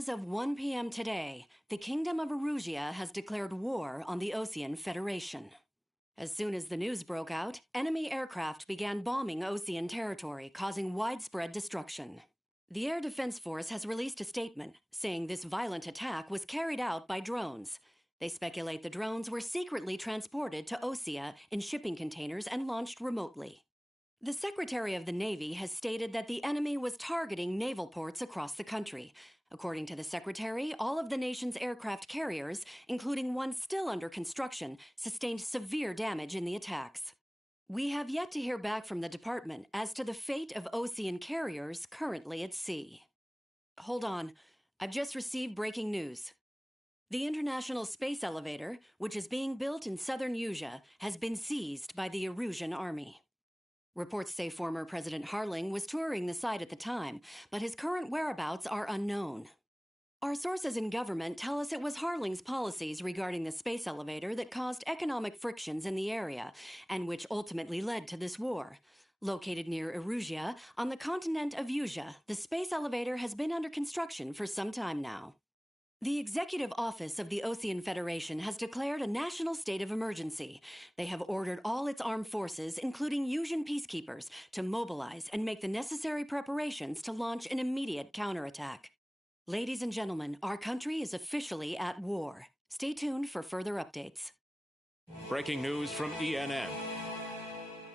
As of 1 p.m. today, the Kingdom of Erusia has declared war on the Osean Federation. As soon as the news broke out, enemy aircraft began bombing Osean territory, causing widespread destruction. The Air Defense Force has released a statement saying this violent attack was carried out by drones. They speculate the drones were secretly transported to Osea in shipping containers and launched remotely. The Secretary of the Navy has stated that the enemy was targeting naval ports across the country. According to the Secretary, all of the nation's aircraft carriers, including one still under construction, sustained severe damage in the attacks. We have yet to hear back from the department as to the fate of Osean carriers currently at sea. Hold on, I've just received breaking news. The International Space Elevator, which is being built in southern Usea, has been seized by the Erusian army. Reports say former President Harling was touring the site at the time, but his current whereabouts are unknown. Our sources in government tell us it was Harling's policies regarding the space elevator that caused economic frictions in the area, and which ultimately led to this war. Located near Erusia, on the continent of Usea, the space elevator has been under construction for some time now. The Executive Office of the Osean Federation has declared a national state of emergency. They have ordered all its armed forces, including Usian peacekeepers, to mobilize and make the necessary preparations to launch an immediate counterattack. Ladies and gentlemen, our country is officially at war. Stay tuned for further updates. Breaking news from ENN.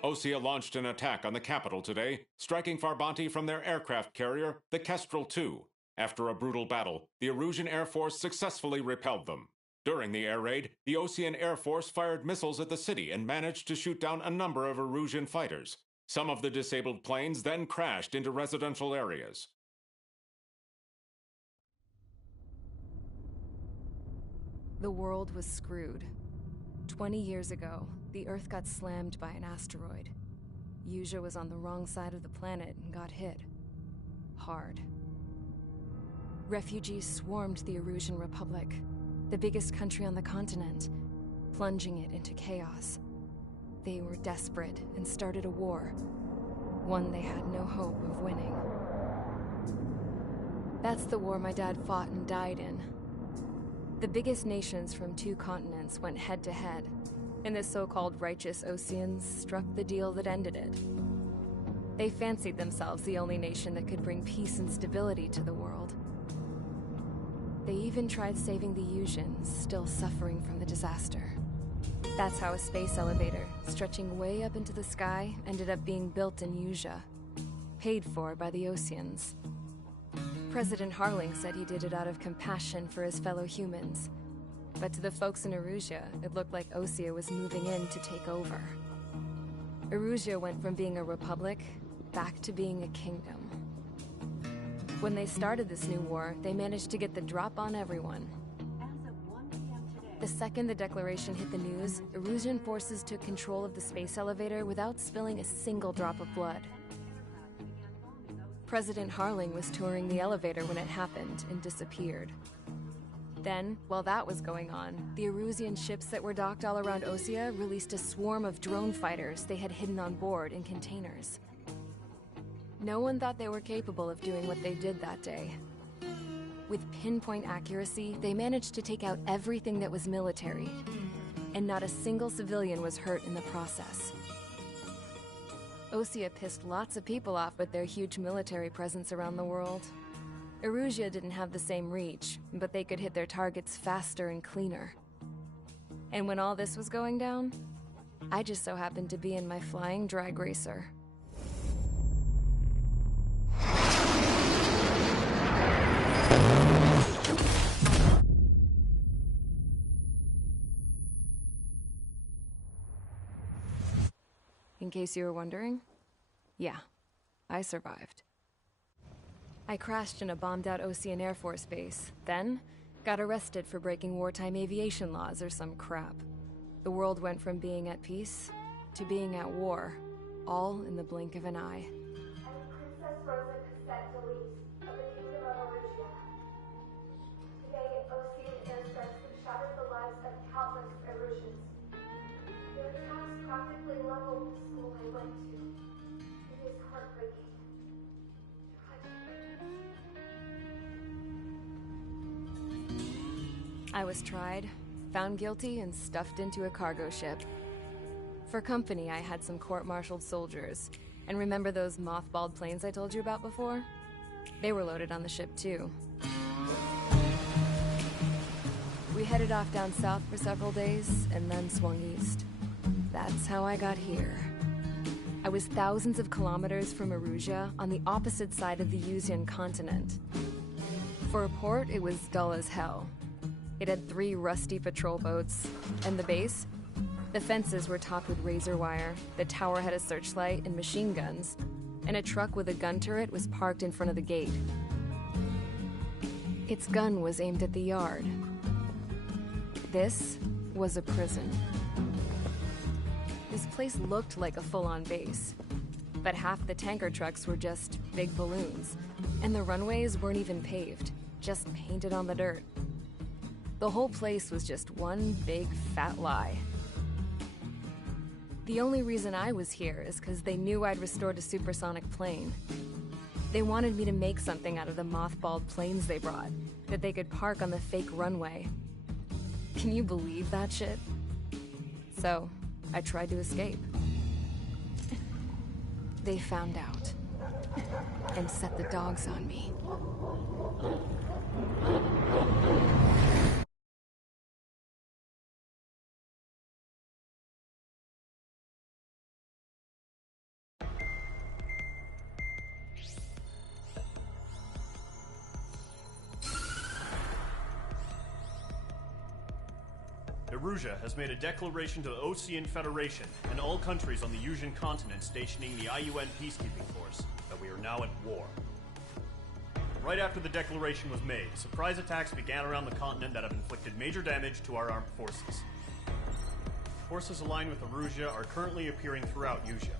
Osea launched an attack on the capital today, striking Farbanti from their aircraft carrier, the Kestrel II. After a brutal battle, the Erusian Air Force successfully repelled them. During the air raid, the Osean Air Force fired missiles at the city and managed to shoot down a number of Erusian fighters. Some of the disabled planes then crashed into residential areas. The world was screwed. 20 years ago, the Earth got slammed by an asteroid. Usea was on the wrong side of the planet and got hit. Hard. Refugees swarmed the Erusian Republic, the biggest country on the continent, plunging it into chaos. They were desperate and started a war, one they had no hope of winning. That's the war my dad fought and died in. The biggest nations from 2 continents went head-to-head, and the so-called righteous Oseans struck the deal that ended it. They fancied themselves the only nation that could bring peace and stability to the world. They even tried saving the Usians, still suffering from the disaster. That's how a space elevator, stretching way up into the sky, ended up being built in Usea, paid for by the Oseans. President Harling said he did it out of compassion for his fellow humans. But to the folks in Erusia, it looked like Osea was moving in to take over. Erusia went from being a republic back to being a kingdom. When they started this new war, they managed to get the drop on everyone. The second the declaration hit the news, Erusian forces took control of the space elevator without spilling a single drop of blood. President Harling was touring the elevator when it happened and disappeared. Then, while that was going on, the Erusian ships that were docked all around Osea released a swarm of drone fighters they had hidden on board in containers. No one thought they were capable of doing what they did that day. With pinpoint accuracy, they managed to take out everything that was military, and not a single civilian was hurt in the process. Osea pissed lots of people off with their huge military presence around the world. Erusia didn't have the same reach, but they could hit their targets faster and cleaner. And when all this was going down, I just so happened to be in my flying drag racer. In case you were wondering, yeah, I survived. I crashed in a bombed-out Osean Air Force base, then got arrested for breaking wartime aviation laws or some crap. The world went from being at peace to being at war, all in the blink of an eye. Princess Rosa Cassette Delete of the Kingdom of Erusia. Today, Osean airstrikes have shattered the lives of countless Erusians. Their attacks practically leveled the school I went to. It is heartbreaking. Tragic. I was tried, found guilty, and stuffed into a cargo ship. For company, I had some court-martialed soldiers. And remember those mothballed planes I told you about before? They were loaded on the ship, too. We headed off down south for several days, and then swung east. That's how I got here. I was thousands of kilometers from Erusia, on the opposite side of the Yuzian continent. For a port, it was dull as hell. It had 3 rusty patrol boats, and the base? The fences were topped with razor wire, the tower had a searchlight and machine guns, and a truck with a gun turret was parked in front of the gate. Its gun was aimed at the yard. This was a prison. This place looked like a full-on base, but half the tanker trucks were just big balloons, and the runways weren't even paved, just painted on the dirt. The whole place was just one big fat lie. The only reason I was here is because they knew I'd restored a supersonic plane. They wanted me to make something out of the mothballed planes they brought, that they could park on the fake runway. Can you believe that shit? So, I tried to escape. They found out, and set the dogs on me. Erusia has made a declaration to the Ocean Federation and all countries on the Yuzian continent stationing the IUN peacekeeping force that we are now at war. Right after the declaration was made, surprise attacks began around the continent that have inflicted major damage to our armed forces. Forces aligned with Erusia are currently appearing throughout Yusia.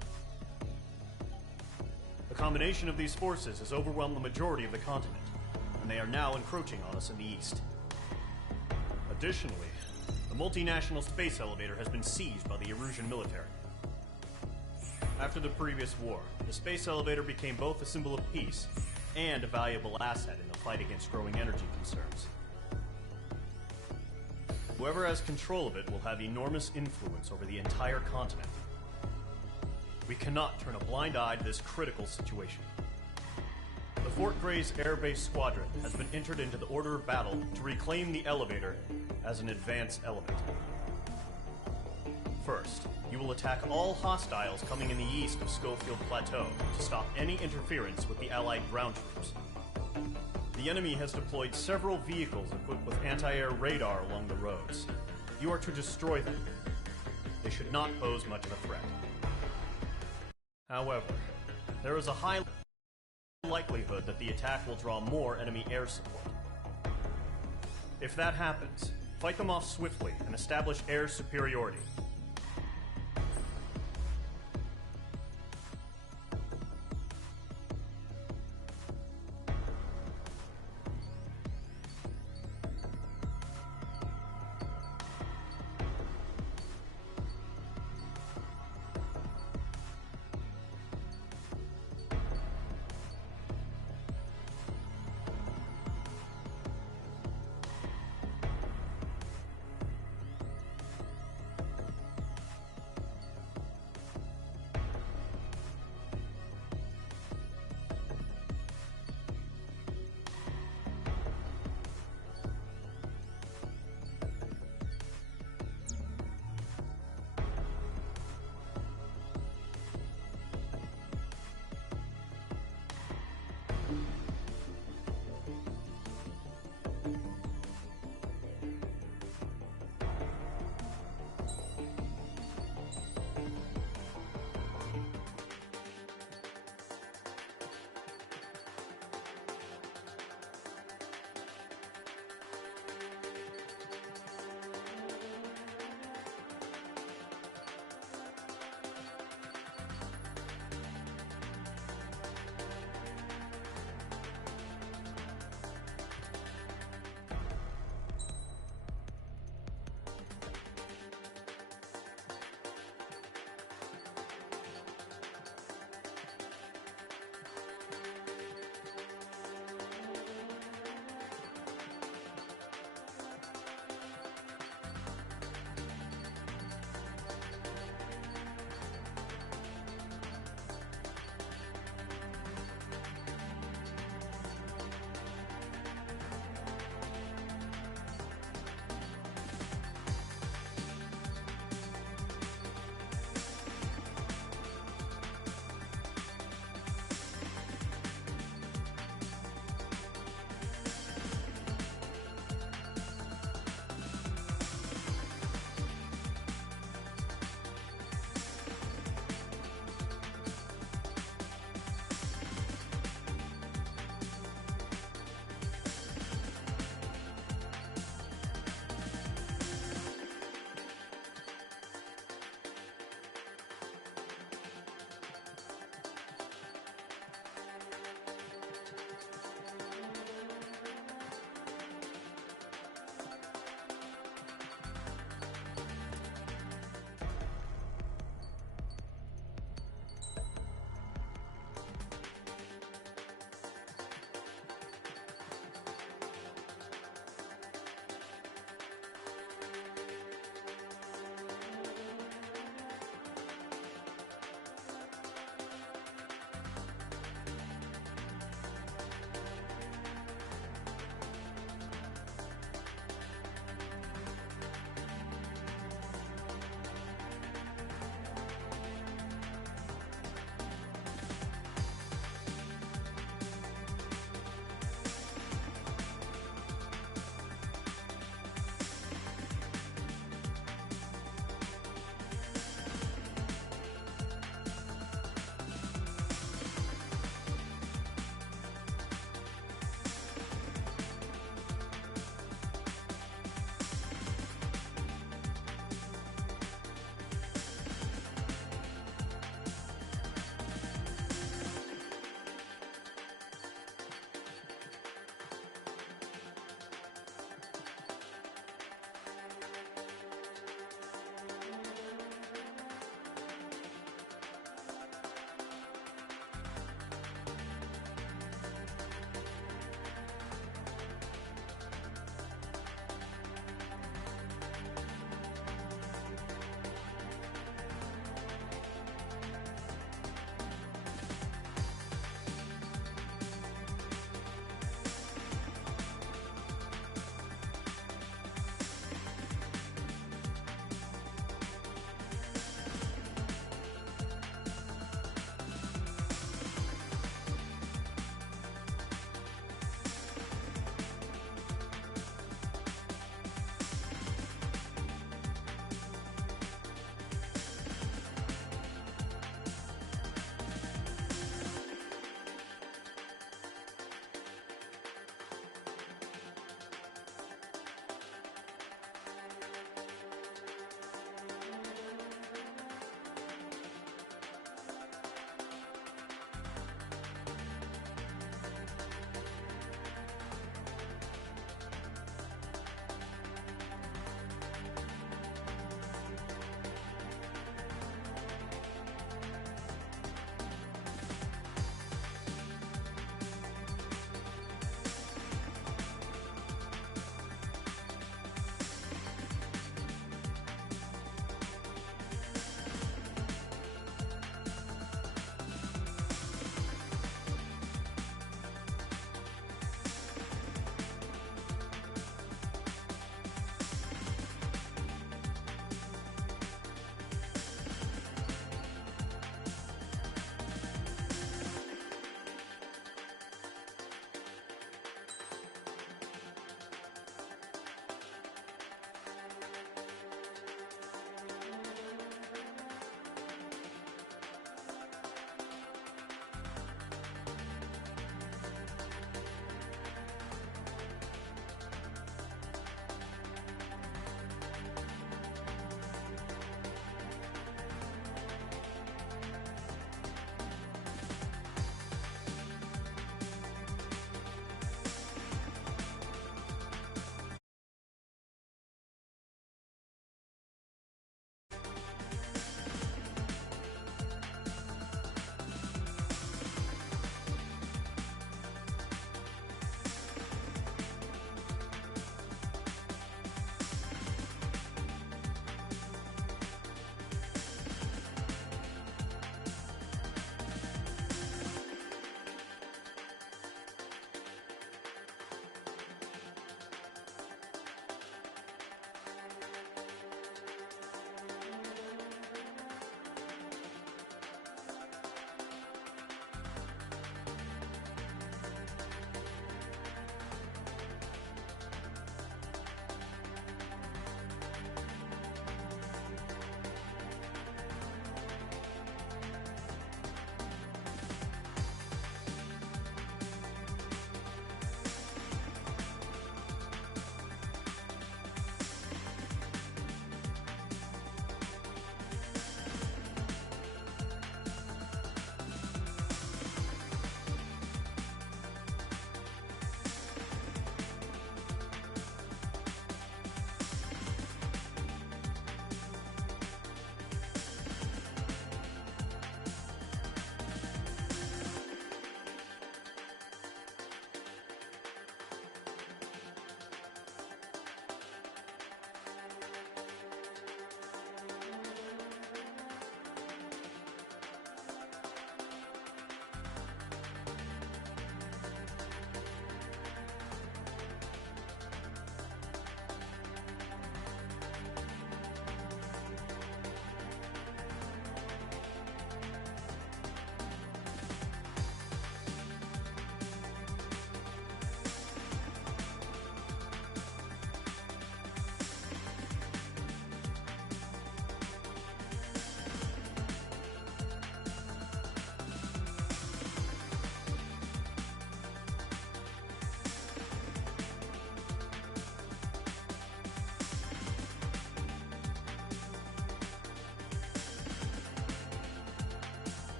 The combination of these forces has overwhelmed the majority of the continent, and they are now encroaching on us in the east. Additionally, the multinational space elevator has been seized by the Erusian military. After the previous war, the space elevator became both a symbol of peace and a valuable asset in the fight against growing energy concerns. Whoever has control of it will have enormous influence over the entire continent. We cannot turn a blind eye to this critical situation. The Fort Gray's Air Base Squadron has been entered into the order of battle to reclaim the elevator as an advance element. First, you will attack all hostiles coming in the east of Schofield Plateau to stop any interference with the Allied ground troops. The enemy has deployed several vehicles equipped with anti-air radar along the roads. You are to destroy them. They should not pose much of a threat. However, there is a high likelihood that the attack will draw more enemy air support. If that happens, fight them off swiftly and establish air superiority.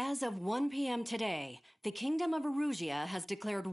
As of 1 p.m. today, the Kingdom of Erusia has declared